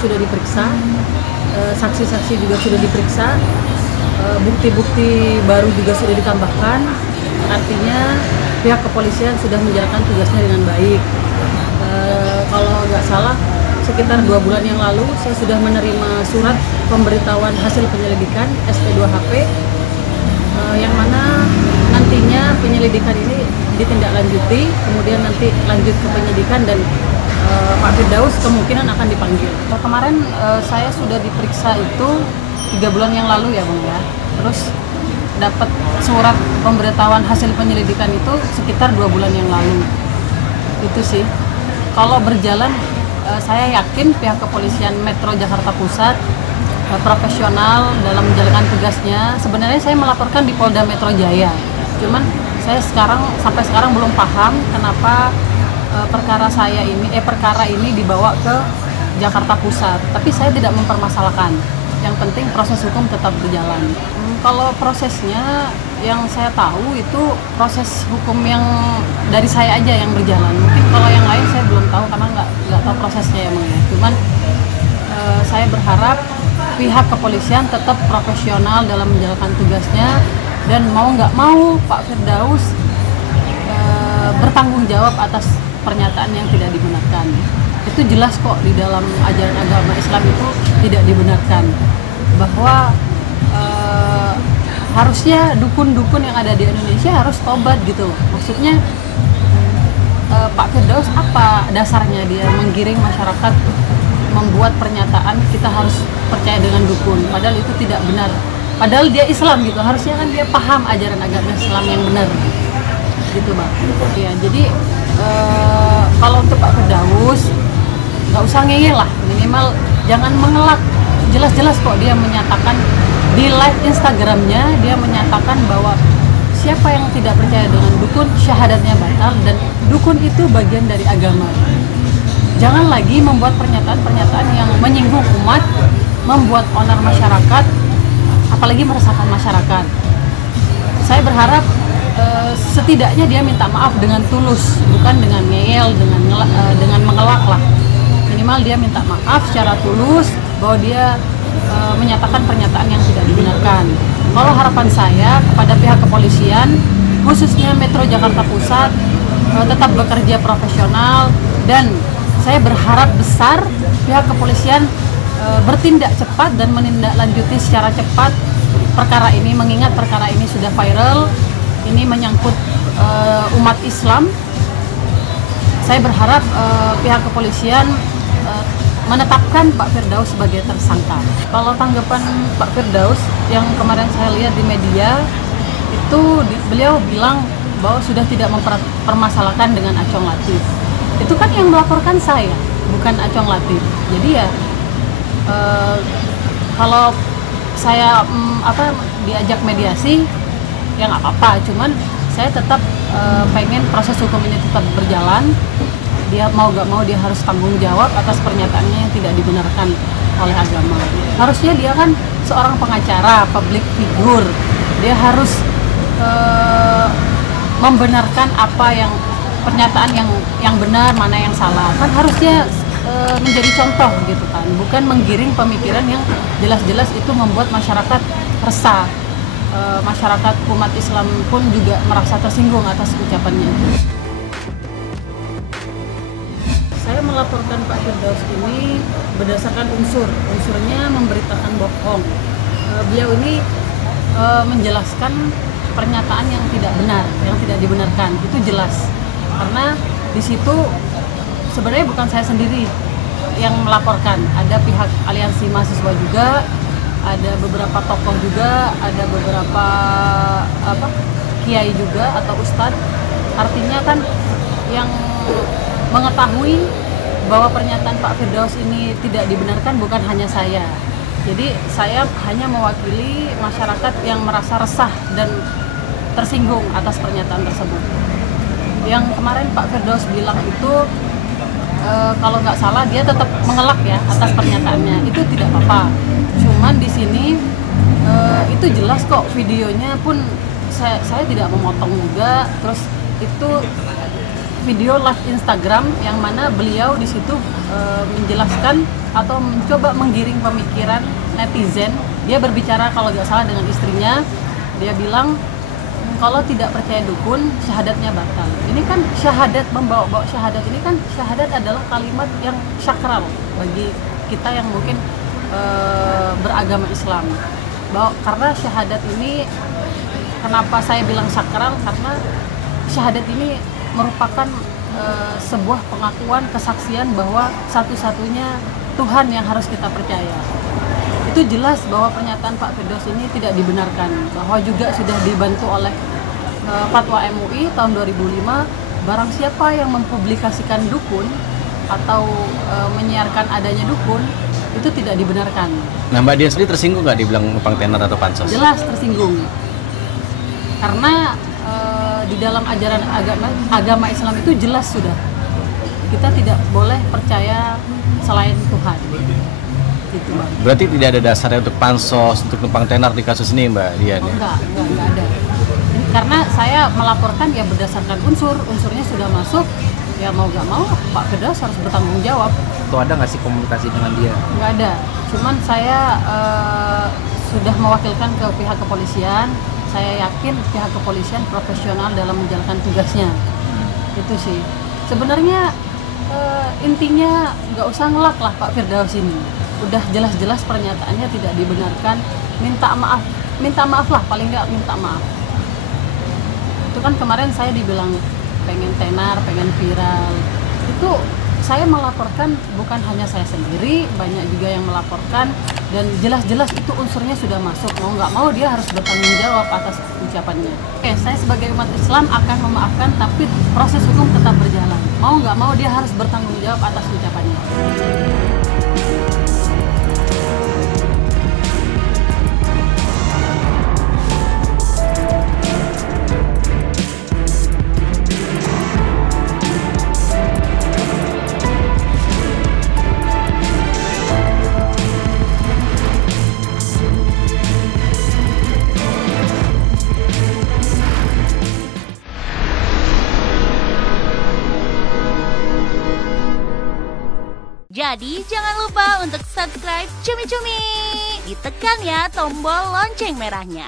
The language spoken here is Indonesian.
sudah diperiksa, saksi-saksi juga sudah diperiksa, bukti-bukti baru juga sudah ditambahkan. Artinya pihak kepolisian sudah menjalankan tugasnya dengan baik. Kalau nggak salah, sekitar 2 bulan yang lalu saya sudah menerima surat pemberitahuan hasil penyelidikan SP2HP, yang mana nantinya penyelidikan ini ditindaklanjuti, kemudian nanti lanjut ke penyidikan dan Pak Firdaus kemungkinan akan dipanggil. Kemarin saya sudah diperiksa itu 3 bulan yang lalu ya Bang ya. Terus dapat surat pemberitahuan hasil penyelidikan itu sekitar 2 bulan yang lalu. Itu sih. Kalau berjalan, saya yakin pihak kepolisian Metro Jakarta Pusat profesional dalam menjalankan tugasnya. Sebenarnya saya melaporkan di Polda Metro Jaya. Cuman saya sampai sekarang belum paham kenapa perkara ini dibawa ke Jakarta Pusat. Tapi saya tidak mempermasalahkan. Yang penting proses hukum tetap berjalan. Kalau prosesnya yang saya tahu itu proses hukum yang dari saya aja yang berjalan. Mungkin kalau yang lain saya belum tahu karena nggak tahu prosesnya emang ya. Cuman saya berharap pihak kepolisian tetap profesional dalam menjalankan tugasnya dan mau nggak mau Pak Firdaus bertanggung jawab atas pernyataan yang tidak dibenarkan. Itu jelas kok di dalam ajaran agama Islam itu tidak dibenarkan, bahwa harusnya dukun-dukun yang ada di Indonesia harus tobat gitu. Maksudnya Pak Firdaus apa dasarnya dia menggiring masyarakat membuat pernyataan kita harus percaya dengan dukun, padahal itu tidak benar. Padahal dia Islam gitu, harusnya kan dia paham ajaran agama Islam yang benar gitu Bang. Ya, jadi kalau untuk Pak Firdaus nggak usah ngeyel lah, minimal jangan mengelak. Jelas-jelas kok dia menyatakan di live Instagramnya, dia menyatakan bahwa siapa yang tidak percaya dengan dukun, syahadatnya batal, dan dukun itu bagian dari agama. Jangan lagi membuat pernyataan-pernyataan yang menyinggung umat, membuat onar masyarakat, apalagi meresahkan masyarakat. Saya berharap setidaknya dia minta maaf dengan tulus, bukan dengan ngeyel, dengan mengelak lah. Minimal dia minta maaf secara tulus bahwa dia menyatakan pernyataan yang tidak dibenarkan. Kalau harapan saya kepada pihak kepolisian, khususnya Metro Jakarta Pusat, tetap bekerja profesional, dan saya berharap besar pihak kepolisian bertindak cepat dan menindaklanjuti secara cepat perkara ini, mengingat perkara ini sudah viral, ini menyangkut umat Islam. Saya berharap pihak kepolisian menetapkan Pak Firdaus sebagai tersangka. Kalau tanggapan Pak Firdaus yang kemarin saya lihat di media, itu beliau bilang bahwa sudah tidak mempermasalahkan dengan Achong Latif. Itu kan yang melaporkan saya, bukan Achong Latif. Jadi ya kalau saya diajak mediasi ya nggak apa-apa, cuman saya tetap pengen proses hukum ini tetap berjalan. Dia mau gak mau dia harus tanggung jawab atas pernyataannya yang tidak dibenarkan oleh agama. Harusnya dia kan seorang pengacara, public figure, dia harus membenarkan apa yang pernyataan yang benar, mana yang salah. Kan harusnya menjadi contoh gitu kan, bukan menggiring pemikiran yang jelas-jelas itu membuat masyarakat resah. Masyarakat umat Islam pun juga merasa tersinggung atas ucapannya. Saya melaporkan Pak Firdaus ini berdasarkan unsurnya memberitakan bohong. Beliau ini menjelaskan pernyataan yang tidak benar, yang tidak dibenarkan, itu jelas. Karena di situ sebenarnya bukan saya sendiri yang melaporkan, ada pihak aliansi mahasiswa juga, ada beberapa tokoh juga, ada beberapa kiai juga atau ustadz. Artinya kan yang mengetahui bahwa pernyataan Pak Firdaus ini tidak dibenarkan bukan hanya saya. Jadi saya hanya mewakili masyarakat yang merasa resah dan tersinggung atas pernyataan tersebut. Yang kemarin Pak Firdaus bilang itu kalau nggak salah dia tetap mengelak ya atas pernyataannya, itu tidak apa-apa. Cuman di sini itu jelas kok videonya pun saya tidak memotong juga, terus itu video live Instagram yang mana beliau di situ menjelaskan atau mencoba menggiring pemikiran netizen. Dia berbicara kalau nggak salah dengan istrinya, dia bilang kalau tidak percaya dukun syahadatnya batal. Ini kan syahadat, membawa syahadat ini kan, syahadat adalah kalimat yang sakral bagi kita yang mungkin beragama Islam. Karena syahadat ini, kenapa saya bilang sakral, karena syahadat ini merupakan sebuah pengakuan, kesaksian bahwa satu-satunya Tuhan yang harus kita percaya. Itu jelas bahwa pernyataan Pak Firdaus ini tidak dibenarkan, bahwa juga sudah dibantu oleh Fatwa MUI tahun 2005. Barang siapa yang mempublikasikan dukun atau menyiarkan adanya dukun, itu tidak dibenarkan. Nah, Mbak Dia sendiri tersinggung nggak dibilang numpang tenar atau pansos? Jelas tersinggung, karena di dalam ajaran agama Islam itu jelas sudah kita tidak boleh percaya selain Tuhan. Gitu, Bang. Berarti tidak ada dasarnya untuk pansos, untuk numpang tenar di kasus ini, Mbak Dian? Oh, enggak ada. Karena saya melaporkan ya berdasarkan unsurnya sudah masuk, ya mau nggak mau Pak Firdaus harus bertanggung jawab. Atau ada nggak sih komunikasi dengan dia? Nggak ada, cuman saya sudah mewakilkan ke pihak kepolisian. Saya yakin pihak kepolisian profesional dalam menjalankan tugasnya. Itu sih sebenarnya intinya, nggak usah ngelak lah Pak Firdaus ini. Udah jelas-jelas pernyataannya tidak dibenarkan. Minta maaf lah, paling nggak minta maaf. Itu kan kemarin saya dibilang pengen tenar, pengen viral. Itu saya melaporkan, bukan hanya saya sendiri, banyak juga yang melaporkan, dan jelas-jelas itu unsurnya sudah masuk. Mau nggak mau dia harus bertanggung jawab atas ucapannya. Oke, saya sebagai umat Islam akan memaafkan, tapi proses hukum tetap berjalan. Mau nggak mau dia harus bertanggung jawab atas ucapannya. Jadi jangan lupa untuk subscribe Cumi Cumi. Ditekan ya tombol lonceng merahnya.